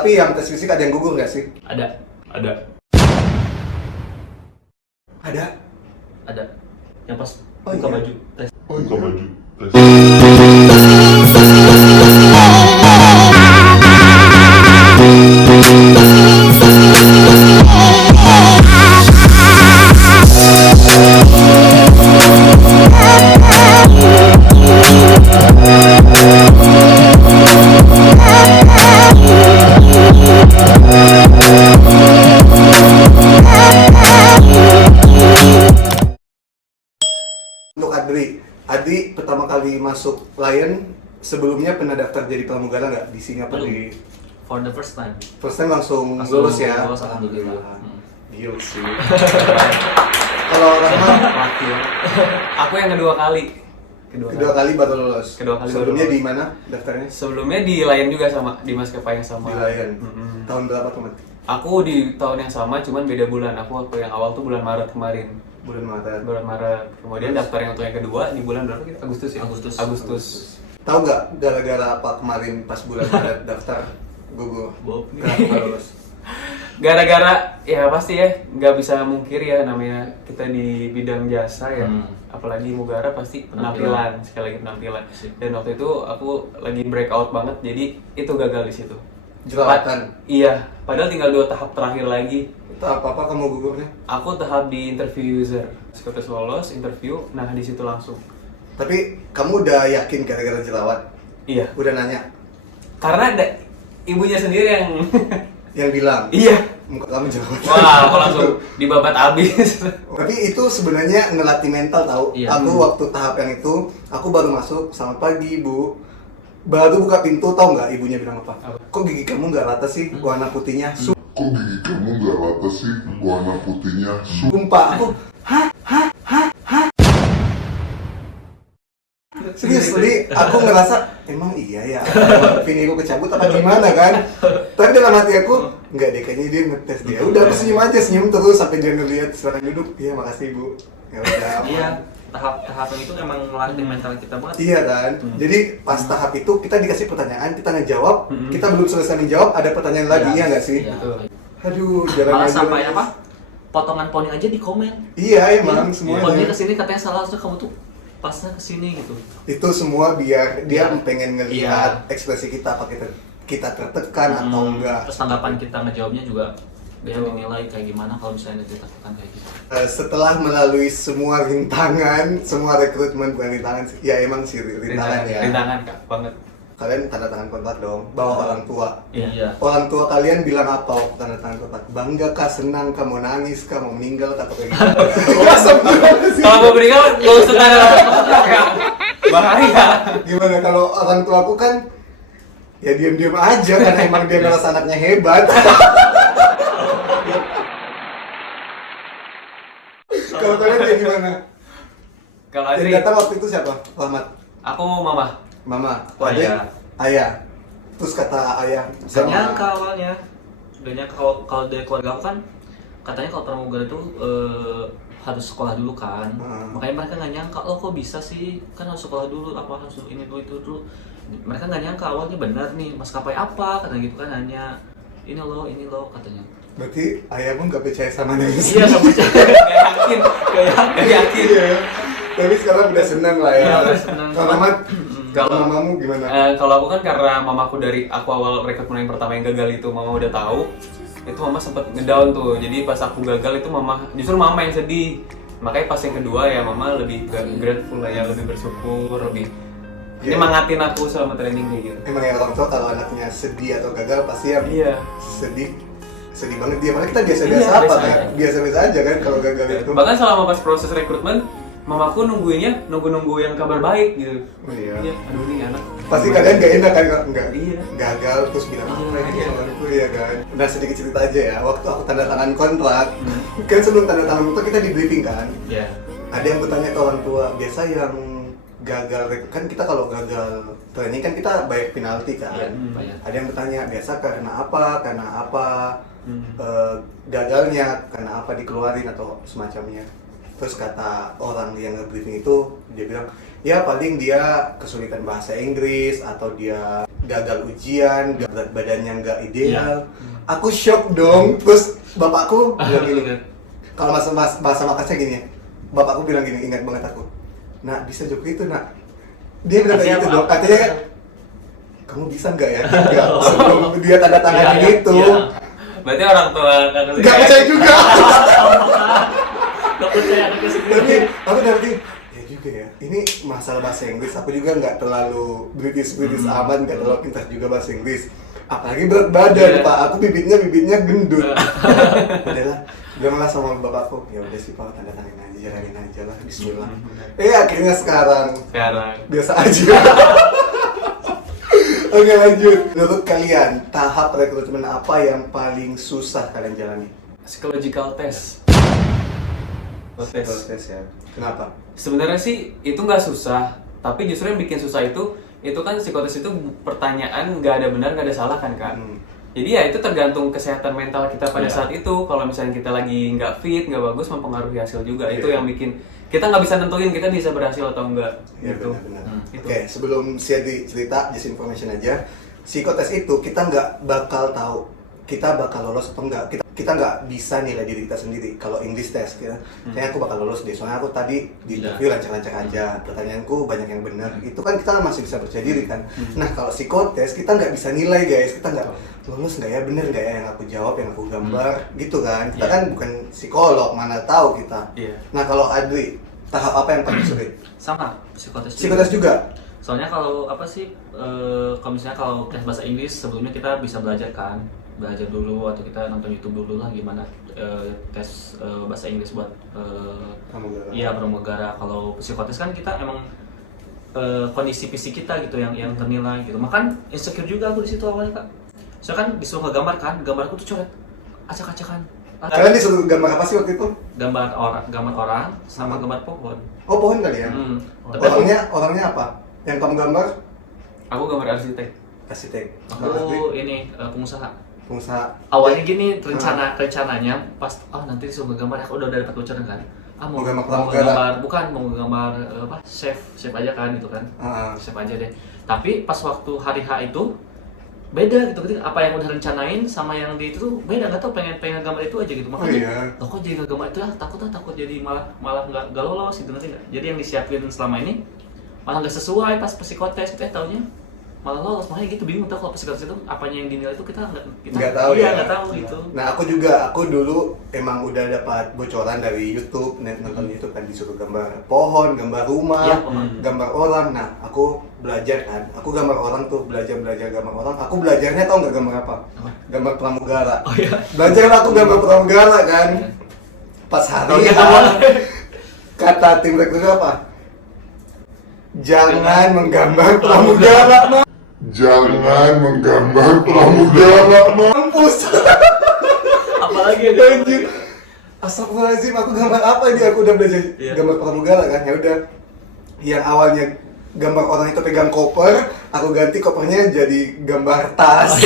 Tapi yang tes fisik ada yang gugur nggak sih? Ada. Ada. Ada. Yang pas Oh, buka iya. baju tes. Untuk Adri pertama kali masuk Lion, sebelumnya pernah daftar jadi pramugara nggak di sini apa Belum. di For the first time. first time langsung lulus ya? Lulus, alhamdulillah. Gila sih. Kalau Rahman Wakil. Aku yang kedua kali. kedua kali baru lulus. Kedua kali baru Sebelumnya lulus. di mana daftarnya? Sebelumnya di Lion juga sama, di maskapai yang sama. Di Lion. Mm-mm. Tahun berapa teman? Aku di tahun yang sama, cuman beda bulan. Aku waktu yang awal tuh bulan Maret kemarin. Bulan Maret. Bulan Maret. Kemudian daftar yang untuk yang kedua di bulan berapa kita? Agustus ya? Agustus. Tahu nggak gara-gara apa kemarin pas bulan Maret daftar gugur? Bob. Kenapa lulus? Gara-gara ya pasti ya nggak bisa mungkir ya, namanya kita di bidang jasa ya, apalagi Mugara pasti penampilan, sekali lagi penampilan. Dan waktu itu aku lagi breakout banget, jadi itu gagal di situ. Jerawatan. Iya, padahal tinggal 2 tahap terakhir lagi. Itu apa kamu gugurnya? Aku tahap di interview user, setelah lolos interview, nah di situ langsung. Tapi kamu udah yakin gara-gara jerawat? Iya, Udah nanya? karena ada ibunya sendiri yang Yang bilang? iya. Muka kamu jerawat. Wah, aku langsung dibabat abis. Tapi itu sebenarnya ngelatih mental tahu. Iya. Aku waktu tahap yang itu, aku baru masuk, selamat pagi Bu. Baru buka pintu, tahu nggak ibunya bilang apa? Apa? Kok gigi kamu nggak rata sih warna putihnya? Kok gigi kamu nggak rata sih warna putihnya? Sumpah, aku serius, jadi aku ngerasa emang iya ya, opini aku kecabut apa gimana kan? Tapi dalam hati aku, enggak deh, kayaknya dia ngetes dia. Udah aku senyum aja, senyum terus sampai dia ngeliat silakan duduk. Iya makasih Bu. Ya udah. aman. Iya, tahap-tahapan itu emang melatih mental kita banget. Iya kan? Jadi pas tahap itu kita dikasih pertanyaan, kita ngejawab, kita belum selesai menjawab, ada pertanyaan lagi ya nggak sih? Iya. Aduh, jalan Malah aja. sampai apa? Potongan poni aja di komen. Iya emang Poninya semuanya. kesini katanya salah, harusnya kamu tuh pasnya kesini gitu. Itu semua biar dia Iya. pengen ngelihat ekspresi kita, apa kita tertekan atau enggak. Terus tanggapan kita ngejawabnya juga dia dinilai kayak gimana kalau misalnya ditekan kayak gitu. Setelah melalui semua rintangan, semua rekrutmen bukan rintangan sih, ya emang sih rintangan ya. Rintangan Kak, banget. Kalian tanda tangan kontrak dong, bawa orang tua. Iya. Orang tua kalian bilang apa waktu tanda tangan kontrak? Bangga kah, senang kah, mau nangis kah, mau meninggal kah, atau kayak gitu? Masa gimana sih? Kalau mau berikan, gak usah tanda kontrak ya. Bahaya. Gimana kalau orang tua aku kan ya diam-diam aja karena emang dia merasa anaknya hebat. Kalau kalian kayak gimana? Kalau Yang Adri, datang waktu itu siapa? Rahmat? aku mama. Mama? Oh, Adik? ayah. Ayah? Terus kata ayah Gak nyangka awalnya. Gak nyangka kalau dari keluarga aku kan katanya kalau pramugara itu harus sekolah dulu kan. Makanya mereka nggak nyangka, oh kok bisa sih, kan harus sekolah dulu, apa harus ini dulu itu dulu. Mereka nggak nyangka awalnya benar nih, maskapai apa katanya gitu kan, hanya ini loh katanya. Berarti ayah pun gak percaya sama diri Iya, nggak percaya. Gak yakin. Iya. Tapi sekarang udah senang lah ya. Iya, udah senang. Kalau Rahmat, kalau Kalau- mamamu gimana? Kalau aku kan karena mamaku dari aku awal rekrutmen yang pertama yang gagal itu mama udah tahu, itu mama sempet ngedown tuh. Jadi pas aku gagal itu justru mama yang sedih. Makanya pas yang kedua ya mama lebih grateful lah ya, lebih bersyukur, lebih Iya. nyemangatin aku selama training kayak gitu. Emang ya orang tua kalau anaknya sedih atau gagal pasti ya Iya. sedih banget dia. Malah kita biasa-biasa Iya, apa biasa kan? aja. Biasa-biasa aja kan kalau gagal itu. Bahkan selama pas proses rekrutmen, mamaku nunggu yang kabar baik gitu. Oh, iya. Aduh nih anak. Pasti kalian gak enak kan enggak Iya. gagal terus bilang apa ini Iya. sama aku ya kan. Nah sedikit cerita aja ya, waktu aku tanda tangan kontrak kan sebelum tanda tangan kontrak kita di briefing kan, Iya. ada yang bertanya ke orang tua, biasa yang gagal kan kita kalau gagal training kan kita bayar penalti kan. Iya, bayar. Ada yang bertanya biasa karena apa gagalnya karena apa dikeluarin atau semacamnya. Terus kata orang yang nge-briefing itu, dia bilang, ya paling dia kesulitan bahasa Inggris, atau dia gagal ujian, berat badannya nggak ideal. Aku shock dong, terus bapakku bilang gini, kalau bahasa Makassar gini ya, bapakku bilang gini, ingat banget aku, nak bisa jawab itu nak. Dia bilang kayak gitu dong, katanya kamu bisa nggak ya? Enggak, sebelum dia tanda tangan gitu. Berarti orang tua Nggak percaya juga. Gak percaya anaknya Tapi sendiri. aku dari ya juga ya. Ini masalah bahasa Inggris. Aku juga nggak terlalu British aman, nggak terlalu pintar juga bahasa Inggris. Apalagi berat badan, Pak. Aku bibitnya gendut. Udahlah, bilanglah sama bapakku. Ya udah sih Pak, tanda tangan aja, jalanin aja lah. Bismillah. Akhirnya sekarang biasa aja. Oke, lanjut. Menurut kalian, tahap rekrutmen apa yang paling susah kalian jalani? psychological test. Tes ya. Kenapa? Sebenarnya sih itu nggak susah, tapi justru yang bikin susah itu kan psikotes itu pertanyaan nggak ada benar nggak ada salah kan Kak. Jadi ya itu tergantung kesehatan mental kita pada saat itu. Kalau misalnya kita lagi nggak fit, nggak bagus, mempengaruhi hasil juga. Itu yang bikin kita nggak bisa nentuin kita bisa berhasil atau enggak. Iya, Gitu. benar. Itu. Oke, sebelum Siadi cerita, just information aja. Psikotes itu kita nggak bakal tahu kita bakal lolos atau enggak. Kita nggak bisa nilai diri kita sendiri. Kalau English test, kayaknya aku bakal lolos deh. Soalnya aku tadi di interview lancar-lancar aja. Pertanyaanku banyak yang benar. Itu kan kita masih bisa percaya diri kan. Nah kalau psikotes kita nggak bisa nilai guys. Kita nggak lolos nggak ya, bener nggak ya yang aku jawab, yang aku gambar, gitu kan. Kita kan bukan psikolog, mana tahu kita. Nah kalau Adri, tahap apa yang paling sulit? Sama, psikotes Psikotes juga? Soalnya kalau apa sih, kalau misalnya kalau tes bahasa Inggris sebelumnya kita bisa belajar kan, belajar dulu atau kita nonton YouTube dulu lah gimana tes bahasa Inggris buat pramugara. Kalau psikotes kan kita emang kondisi fisik kita gitu yang ternilai gitu. Makan insecure juga aku di situ awalnya Kak. Soalnya kan disuruh ngegambar kan, gambarku tuh coret acak-acakan. Kalian disuruh gambar apa sih waktu itu? Gambar orang sama gambar pohon. Oh pohon kali ya? Orangnya apa? Yang kamu gambar? Aku gambar arsitek. Aku ini pengusaha. Awalnya Awalnya gini rencananya pas nanti disuruh gambar aku udah dapat bocoran kan. Mau gambar chef aja kan gitu kan. Chef aja deh. Tapi pas waktu hari H itu beda gitu, apa yang udah rencanain sama yang di itu tuh beda, nggak tau pengen gambar itu aja gitu. Makanya kok jadi nggak gambar itu takut jadi malah nggak lolos gitu, nanti nggak. Jadi yang disiapin selama ini malah nggak sesuai pas psikotes itu taunya malah lolos. Makanya gitu bingung kalau psikotes itu apanya yang dinilai itu kita nggak tahu. Nggak tahu gitu. Nah aku dulu emang udah dapat bocoran dari YouTube, nonton YouTube kan, disuruh gambar pohon, gambar rumah, gambar orang. Nah aku belajar kan, aku gambar orang tuh, belajar gambar orang. Aku belajarnya tau nggak gambar apa? Gambar pramugara. Belajar aku gambar pramugara kan. Pas hari kata tim rekruter apa? Jangan menggambar pramugara. Jangan menggambar pramugara, Mampus. Apalagi Anjir. Astagfirullahaladzim, aku gambar apa ini? Aku udah belajar gambar pramugara kan. Ya udah. Yang awalnya gambar orang itu pegang koper, aku ganti kopernya jadi gambar tas.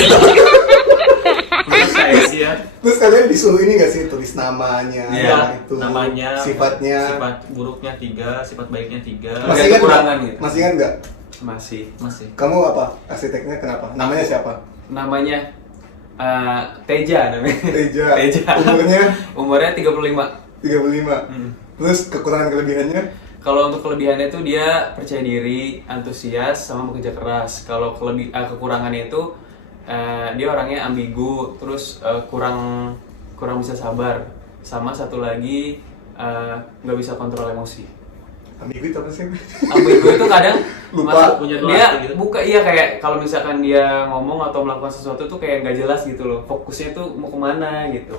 Terus kalian disuruh ini nggak sih, tulis namanya, itu namanya, sifat buruknya 3, sifat baiknya 3. Masih ingat nggak? Gitu. Masih ingat nggak? Masih. Kamu apa? Arsiteknya kenapa? Namanya siapa? Namanya Teja namanya. Teja. Umurnya 35. 35. Terus kekurangan kelebihannya? Kalau untuk kelebihannya itu dia percaya diri, antusias, sama bekerja keras. Kalau kekurangannya itu dia orangnya ambigu, terus kurang bisa sabar. Sama satu lagi nggak bisa kontrol emosi. Ambigu itu apa sih? Ambigu itu kadang lupa punya dia gitu. Kayak kalau misalkan dia ngomong atau melakukan sesuatu tuh kayak nggak jelas gitu loh. Fokusnya tuh mau kemana gitu.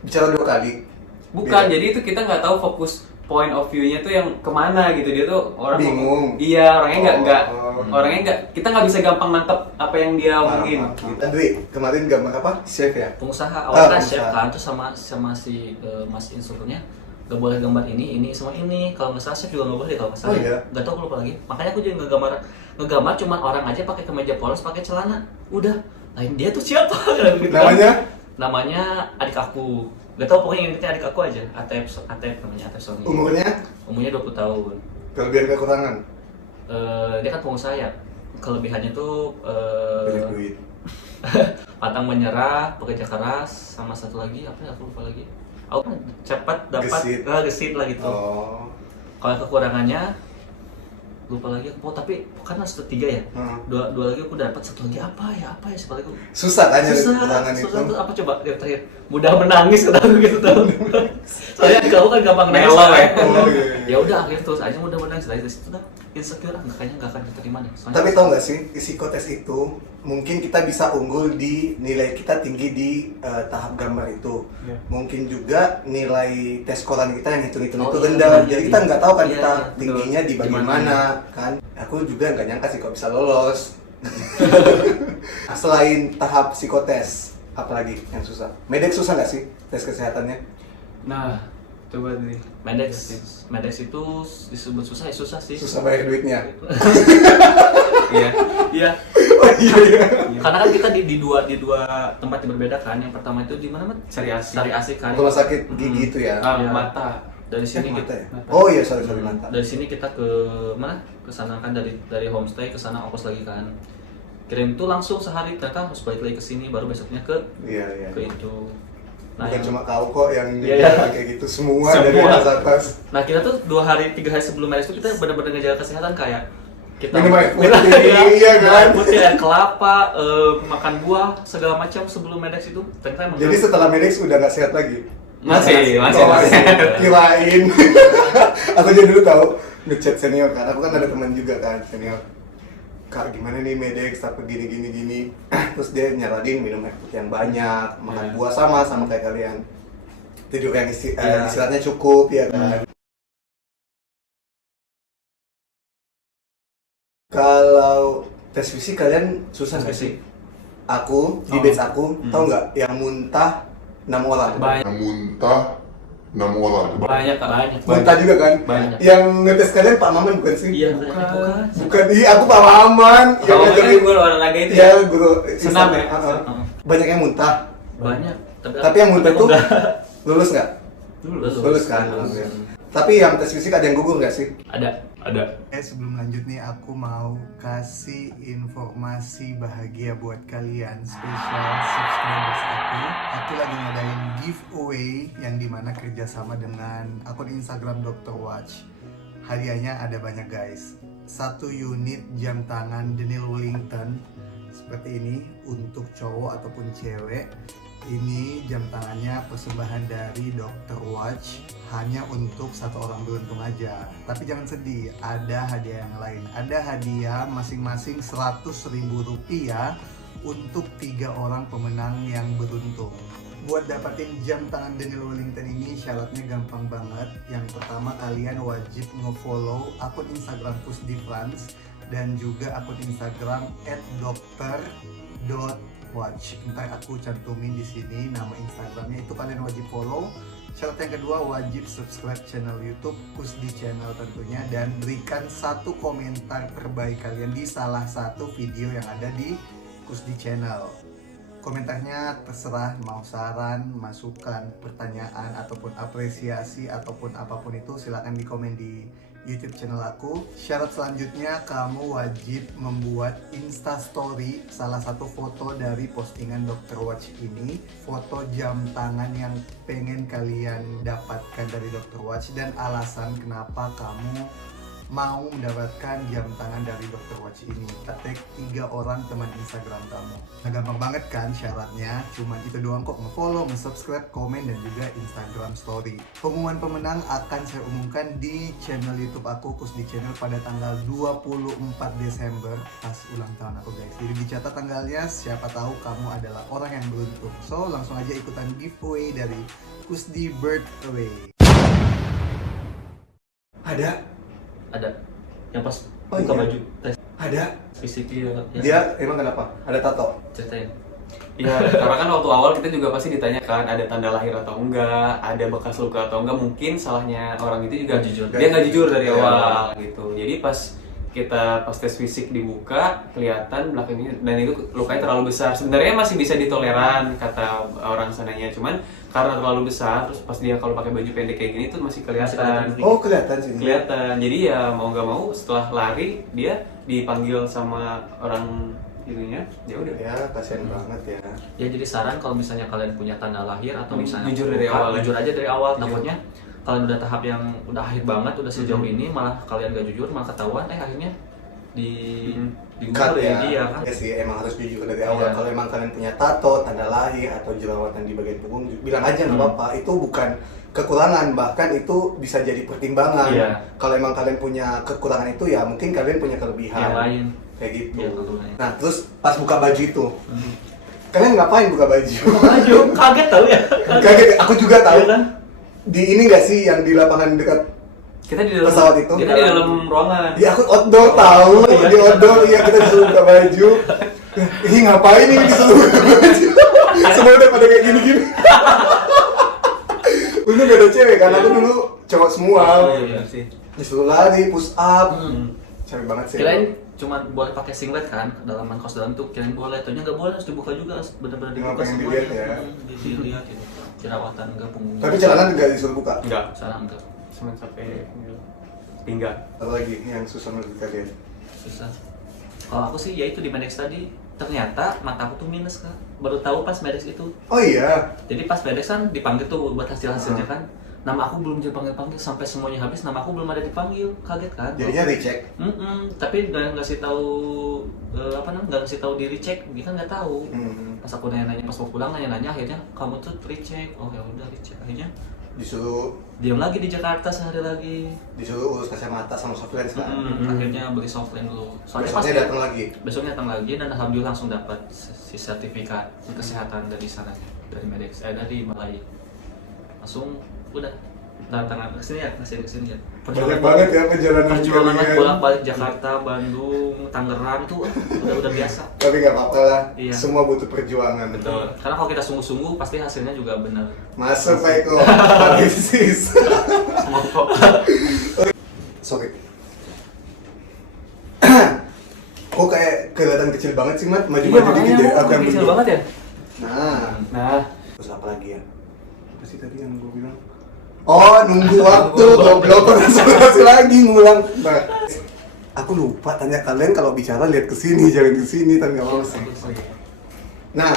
Bicara 2 kali. Bukan, jadi itu kita nggak tahu fokus point of view-nya tuh yang kemana gitu. Dia tuh orang bingung. Iya, orangnya nggak kita nggak bisa gampang nangkep apa yang dia omongin. Gitu. Andri, kemarin gambar apa? Chef ya? Pengusaha awalnya chef kan, terus sama si mas instrukturnya gak boleh gambar ini sama ini. Kalau nggak salah chef juga nggak boleh kalau nggak salah. Nggak tahu, aku lupa lagi. Makanya aku juga ngegambar cuman orang aja pakai kemeja polos, pakai celana. Udah, lain dia tuh siapa? Gitu namanya? Namanya adik aku. Gak tau, pokoknya ingetnya adik aku aja, Atep namanya, Atep Sony. Umurnya 20 tahun. Kelebihan kekurangan. Dia kan pengusaha ya. Kelebihannya tuh Banyak duit. pantang menyerah, bekerja keras, sama satu lagi apa ya, aku lupa lagi. Aku kan cepat dapat gesit lah gitu. Oh. Kalau kekurangannya lupa lagi aku, tapi kan harus 3 ya. Dua lagi aku dapat, satu lagi apa ya sebalik aku. Susah kan nyari kekurangan itu. Susah tuh apa coba yang terakhir? Mudah menangis kata aku gitu tahu. Soalnya kamu kan gampang nangis. Melo ya. Ya udah akhirnya terus aja mudah menangis, dari situ dah insecure kayaknya nggak akan diterima deh. Soalnya Tapi tau gak sih, psikotes itu mungkin kita bisa unggul di nilai kita tinggi di tahap gambar itu. Mungkin juga nilai tes koran kita yang hitung-hitung itu rendah. Jadi kita nggak tahu kan kita tingginya di bagian mana kan. Aku juga nggak nyangka sih kok bisa lolos. Selain tahap psikotes, apalagi yang susah? Medek susah nggak sih tes kesehatannya? Nah, coba nih. Medex itu disebut susah ya, susah sih. Susah bayar duitnya. Iya. Iya. Oh iya. Karena kan kita di dua tempat yang berbeda kan. Yang pertama itu di mana, Mat? Sari Asi. Sari Asih kan. Rumah sakit gigi itu ya. Ah, Iya. mata. Dari sini Mata kita ya? Oh iya, sorry mata. Dari sini kita ke mana? Ke sana kan, dari homestay ke sana ongkos lagi kan. Kirim tuh langsung sehari, ternyata harus balik lagi ke sini, baru besoknya ke Iya. itu. Nah, Bukan yang- cuma kau kok yang Iya. kayak gitu, semua dari atas. Nah, kita tuh 2 hari 3 hari sebelum Medex itu kita benar-benar ngejaga kesehatan, kayak kita Minum air putih, iya kan? air putih, air kelapa, makan buah segala macam sebelum Medex itu. Ternyata emang Jadi setelah Medex udah nggak sehat lagi? Masih. Oh, kirain. Aku juga dulu tahu ngechat senior kan. Aku kan ada teman juga kan senior. Kak gimana nih Medex tapi gini. Terus dia nyaranin minum air putih yang banyak, makan buah sama kayak kalian. Tidur yang istirahatnya cukup ya kan. Kalau tes fisik kalian susah nggak sih? Aku di batch aku tahu nggak yang muntah 6 orang. Banyak. Yang muntah 6 orang. Banyak kan? banyak. Muntah juga kan? Banyak. Yang ngetes kalian Pak Maman bukan sih? Iya, Bukan. Bukan, iya aku Pak Maman. Yang Kalau ngajarin gue olahraga itu ya ya. guru Senam ya? Heeh. Banyak yang muntah. Banyak. Tapi yang muntah tuh lulus nggak? Lulus. Lulus kan? Alhamdulillah. Tapi yang tes fisik ada yang gugur nggak sih? Ada. Sebelum lanjut nih aku mau kasih informasi bahagia buat kalian, spesial subscribers aku. Aku lagi ngadain giveaway yang dimana kerjasama dengan akun Instagram Dr. Watch. Hadiahnya ada banyak guys. 1 unit jam tangan Daniel Wellington seperti ini untuk cowok ataupun cewek. Ini jam tangannya persembahan dari Dr. Watch, hanya untuk 1 orang beruntung aja. Tapi jangan sedih, ada hadiah yang lain. Ada hadiah masing-masing Rp100.000 untuk 3 orang pemenang yang beruntung. Buat dapatin jam tangan Daniel Wellington ini syaratnya gampang banget. Yang pertama, kalian wajib nge-follow akun Instagram Kusdifrans dan juga akun Instagram @dokter.watch. Ntar aku cantumin di sini nama Instagramnya, itu kalian wajib follow. Syarat yang kedua, wajib subscribe channel YouTube Kusdi Channel tentunya, dan berikan 1 komentar terbaik kalian di salah satu video yang ada di Kusdi Channel. Komentarnya terserah, mau saran, masukan, pertanyaan, ataupun apresiasi, ataupun apapun itu silahkan di komen di YouTube channel aku. Syarat selanjutnya, kamu wajib membuat instastory salah satu foto dari postingan Dr. Watch ini, foto jam tangan yang pengen kalian dapatkan dari Dr. Watch dan alasan kenapa kamu mau mendapatkan jam tangan dari Dr. Watch ini. Tag 3 orang teman Instagram kamu. Nah, gampang banget kan syaratnya, cuman itu doang kok, nge-follow, nge-subscribe, komen, dan juga Instagram story. Pengumuman pemenang akan saya umumkan di channel YouTube aku, Kusdi Channel, pada tanggal 24 Desember pas ulang tahun aku guys. Jadi dicatat tanggalnya, siapa tahu kamu adalah orang yang beruntung. So langsung aja ikutan giveaway dari Kusdi Birthday. Ada yang pas Oh, buka iya. baju tes Ada. fisik ya. Dia emang kenapa? Ada tato? Ceritain. Iya, karena kan waktu awal kita juga pasti ditanyakan ada tanda lahir atau enggak, ada bekas luka atau enggak. Mungkin salahnya orang itu juga Nggak jujur. dia nggak jujur dari Iya. awal gitu. Jadi pas kita pas tes fisik dibuka kelihatan belakangnya dan itu lukanya terlalu besar. Sebenarnya masih bisa ditoleran kata orang sananya, cuman karena terlalu besar terus pas dia kalau pakai baju pendek kayak gini tuh masih kelihatan. Oh kelihatan sih. Kelihatan. Jadi ya mau nggak mau setelah lari dia dipanggil sama orang itunya, ya udah. Ya kasihan banget ya. Ya jadi saran kalau misalnya kalian punya tanda lahir atau misalnya Jujur dari awal. jujur aja dari awal. Jujur. Takutnya kalian udah tahap yang udah akhir banget, udah sejauh ini malah kalian gak jujur, malah ketahuan akhirnya di Cut Google ya. dia kan. Ya sih emang harus jujur dari awal. Iya. Kalau emang kalian punya tato, tanda lahir atau jerawatan di bagian punggung, bilang aja nggak apa-apa. Itu bukan kekurangan, bahkan itu bisa jadi pertimbangan. Iya. Kalau emang kalian punya kekurangan itu ya mungkin kalian punya kelebihan. Yang lain. Kayak gitu. Iya, kalau lain. Nah terus pas buka baju itu, kalian ngapain buka baju? Ayo, kaget tau ya. Kaget, aku juga tahu. Iya kan? Di ini nggak sih yang di lapangan dekat Kita di dalam pesawat itu? Kita di dalam ruangan. Ya aku outdoor tahu, iya. di outdoor ya kita disuruh buka baju. Ini ngapain ini disuruh buka baju? Semua udah pada kayak gini-gini. Untung gak ada cewek kan, aku dulu cowok semua. Oh, iya sih. Disuruh lari, push up. Cewek banget sih. Kirain cuma boleh pakai singlet kan, dalaman kos dalam tuh kirain boleh, ternyata nggak boleh, harus dibuka juga, harus benar-benar Emang dibuka pengen semuanya. dilihat ya. Dilihat gitu. Jerawatan enggak, punggung. Tapi celana nggak disuruh buka. Enggak. Sana enggak. Cuma sampai pinggang. Apa lagi yang susah menurut kalian? Susah. Kalau aku sih ya itu di Medex tadi, ternyata mata aku tuh minus kan. Baru tahu pas Medex itu. Oh iya. Jadi pas Medex kan dipanggil tuh buat hasil-hasilnya kan. Nama aku belum dipanggil-panggil sampai semuanya habis, nama aku belum ada dipanggil. Kaget kan? Jadinya recheck. Tapi nggak ngasih tahu apa namanya, nggak ngasih tahu di recheck, dia kan nggak tahu. Pas aku nanya-nanya, pas mau pulang nanya-nanya, akhirnya kamu tuh recheck. Oh ya udah recheck, akhirnya Disuruh diam lagi di Jakarta sehari lagi. disuruh urus kacamata sama soft lens kan. Akhirnya beli softline dulu. Soalnya Besoknya pasti datang lagi. besoknya datang lagi dan alhamdulillah langsung dapat si sertifikat kesehatan dari sana, dari Medex, dari Malai. Langsung udah tantangan kesini ya, kesini ya. Banyak banget ya perjalanan Perjuangan kalian. bolak-balik Jakarta, Bandung, Tangerang tuh udah biasa. Tapi nggak apa-apa lah. Iya. Semua butuh perjuangan. Betul. Karena kalau kita sungguh-sungguh pasti hasilnya juga benar. Masuk Pak Eko. Analisis. Semua kok. Sorry. Kok kayak kelihatan kecil banget sih, Mat? Maju-maju dikit deh. Aku yang kecil berdua. banget ya. Nah, Nah, terus apa lagi ya? Apa sih tadi yang gue bilang? Oh, nunggu waktu, goblok, konsultasi lagi ngulang. Nah, aku lupa tanya kalian kalau bicara lihat ke sini, jangan ke sini, tapi nggak mau sih. Nah,